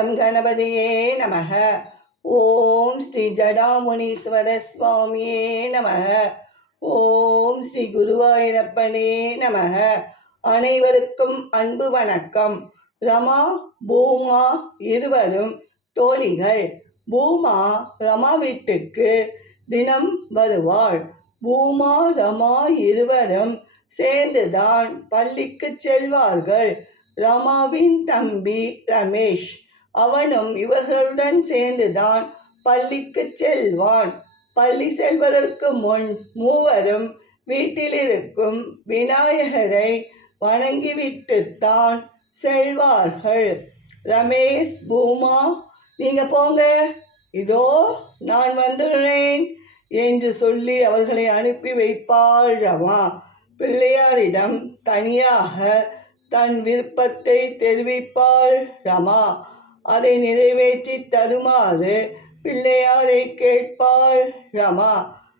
Come கணபதியே நமக. ஓம் ஸ்ரீ ஜடாமுனீஸ்வர சுவாமியே நமக. ஓம் ஸ்ரீ குருவாயிரப்பனே நமக. அனைவருக்கும் அன்பு வணக்கம். ரமா பூமா இருவரும் தோழிகள். பூமா ரமா வீட்டுக்கு தினம் வருவாள். பூமா ரமா இருவரும் சேர்ந்துதான் பள்ளிக்கு செல்வார்கள். ரமாவின் தம்பி ரமேஷ். அவனும் இவர்களுடன் சேர்ந்துதான் பள்ளிக்கு செல்வான். பள்ளி செல்வதற்கு முன் மூவரும் வீட்டில் இருக்கும் விநாயகரை வணங்கிவிட்டுத்தான் செல்வார்கள். ரமேஷ் பூமா நீங்க போங்க. இதோ நான் வந்துடுறேன் என்று சொல்லி அவர்களை அனுப்பி வைப்பாள் ரமா. பிள்ளையாரிடம் தனியாக தன் விருப்பத்தை தெரிவிப்பாள் ரமா. அதை நிறைவேற்றி தருமாறு பிள்ளையாரை கேட்பாள் ரமா.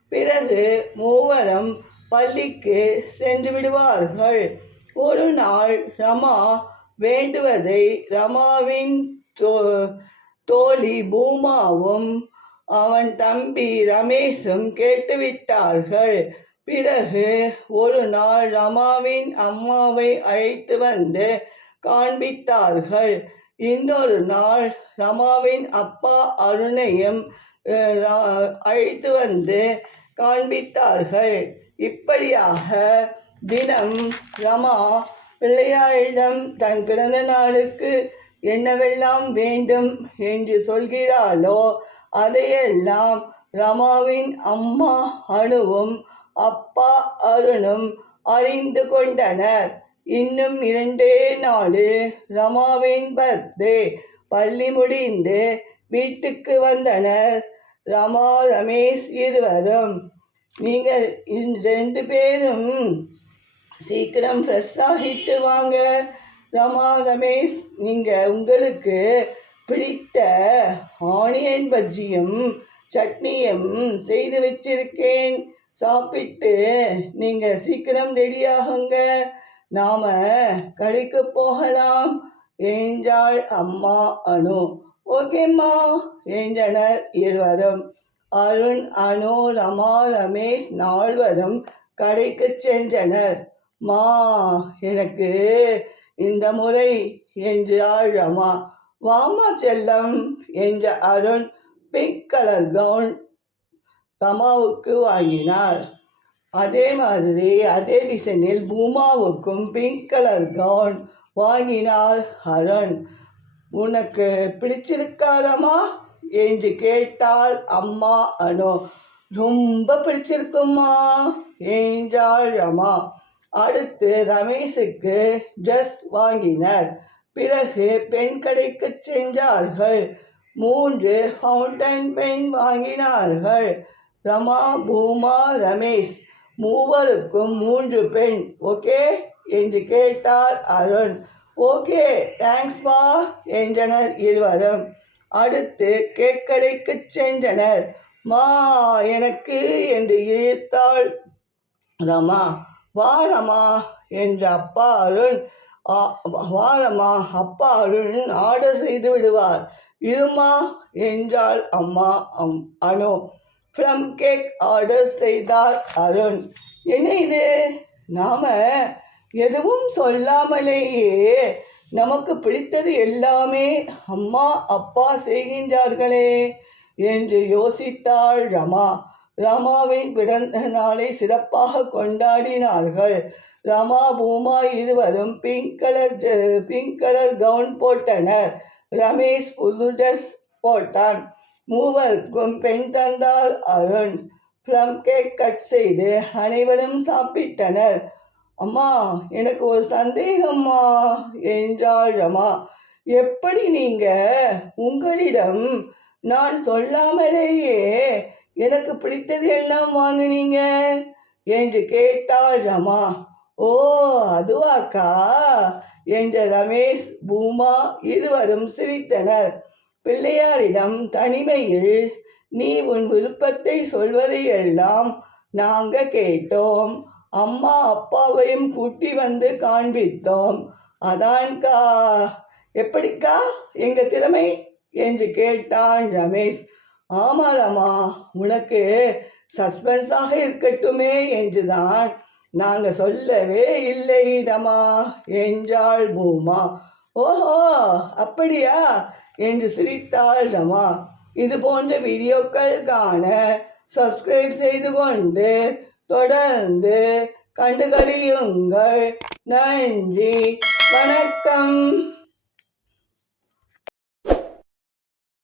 பிறகு மூவரும் பள்ளிக்கு சென்று விடுவார்கள். ஒரு நாள் ரமா வேண்டுவதை ரமாவின் தோ தோழி பூமாவும் அவன் தம்பி ரமேஷும் கேட்டுவிட்டார்கள் பிறகு ஒரு நாள் ரமாவின் அம்மாவை அழைத்து வந்து காண்பித்தார்கள். இன்னொரு நாள் ரமாவின் அப்பா அருணையும் அழைத்து வந்து காண்பித்தார்கள். இப்படியாக தினம் ரமா பிள்ளையாரிடம் தன் பிறந்த நாளுக்கு என்னவெல்லாம் வேண்டும் என்று சொல்கிறாளோ அதையெல்லாம் ரமாவின் அம்மா அணுவும் அப்பா அருணும் அறிந்து கொண்டனர். இன்னும் இரண்டே நாள் ரமாவின் பர்த்டே பள்ளி முடிந்து வீட்டுக்கு வந்தனர். ரமா ரமேஷ் இருவரும். நீங்கள் ரெண்டு பேரும் சீக்கிரம் ஃப்ரெஷ் ஆகிட்டு வாங்க. ரமா ரமேஷ் நீங்கள் உங்களுக்கு பிடித்த ஆனியன் பஜ்ஜியும் சட்னியும் செய்து வச்சிருக்கேன். சாப்பிட்டு நீங்கள் சீக்கிரம் ரெடியாகுங்க நாம கடைக்கு போகலாம். என்றாள் அம்மா அணு. ஓகேம்மா என்றனர் இருவரும். அருண் அனு ரமா ரமேஷ் நால்வரும் கடைக்கு சென்றனர். மா எனக்கு இந்த முறை என்றாள் ரமா. வாமா செல்லம் என்ற அருண் பிங்க் கலர் கவுன் ரமாவுக்கு வாங்கினார். அதே மாதிரி அதே டிசைனில் பூமாவுக்கும் பிங்க் கலர் கவுன் வாங்கினாள் அரண் உனக்கு பிடிச்சிருக்காதம்மா? என்று கேட்டாள் அம்மா அனு. ரொம்ப பிடிச்சிருக்குமா என்றாள் ரமா. அடுத்து ரமேஷுக்கு ட்ரெஸ் வாங்கினர். பிறகு பெண் கடைக்கு சென்றார்கள். மூன்று ஃபவுண்டன் பெண் வாங்கினார்கள். ரமா பூமா ரமேஷ் மூவருக்கும் மூன்று பெண். ஓகே? என்று கேட்டார் அருண். ஓகே தேங்க்ஸ்பா என்றனர் இருவரும். அடுத்து கேக்கடைக்கு சென்றனர். மா எனக்கு? என்று இழுத்தாள் ரமா. வா ரமா என்ற அப்பா அருண் "ஆ- வா ரமா அப்பா அருண் ஆர்டர் செய்து விடுவார். இருமா? என்றாள் அம்மா அம் அனு. ஃப்ளம் கேக் ஆர்டர் செய்தார் அருண். என்ன இது? நாம் எதுவும் சொல்லாமலேயே நமக்கு பிடித்தது எல்லாமே அம்மா அப்பா செய்கின்றார்களே என்று யோசித்தாள் ரமா. ரமாவின் பிறந்த நாளை சிறப்பாக கொண்டாடினார்கள். ரமா பூமா இருவரும் pink colour pink colour gown போட்டனர். ரமேஷ் புது ட்ரெஸ் போட்டான். மூவருக்கும் பெண் தந்தாள் அருண். ப்ளம் கேக் கட் செய்து அனைவரும் சாப்பிட்டனர். அம்மா எனக்கு ஒரு சந்தேகம்மா என்றாள் ரமா. எப்படி நீங்க? உங்களிடம் நான் சொல்லாமலேயே எனக்கு பிடித்தது எல்லாம் வாங்குனீங்க? என்று கேட்டாள் ரமா. ஓ அதுவாக்கா? என்ற ரமேஷ் பூமா இருவரும் சிரித்தனர். பிள்ளையாரிடம் தனிமையில் நீ உன் விருப்பத்தை சொல்வதையெல்லாம் நாங்க கேட்டோம். அம்மா அப்பாவையும் கூட்டி வந்து காண்பித்தோம். அதான்கா எப்படிக்கா எங்க திறமை? என்று கேட்டான் ரமேஷ். ஆமாலாமா உனக்கு சஸ்பென்ஸாக இருக்கட்டுமே என்றுதான். நாங்க சொல்லவே இல்லை ரமா என்றாள் பூமா. ஓஹோ அப்படியா? என்று சிரித்தாள் ரமா. இது போன்ற வீடியோக்கள் காண சப்ஸ்கிரைப் செய்து கொண்டு தொடர்ந்து கண்டுகளியுங்கள். நன்றி வணக்கம்.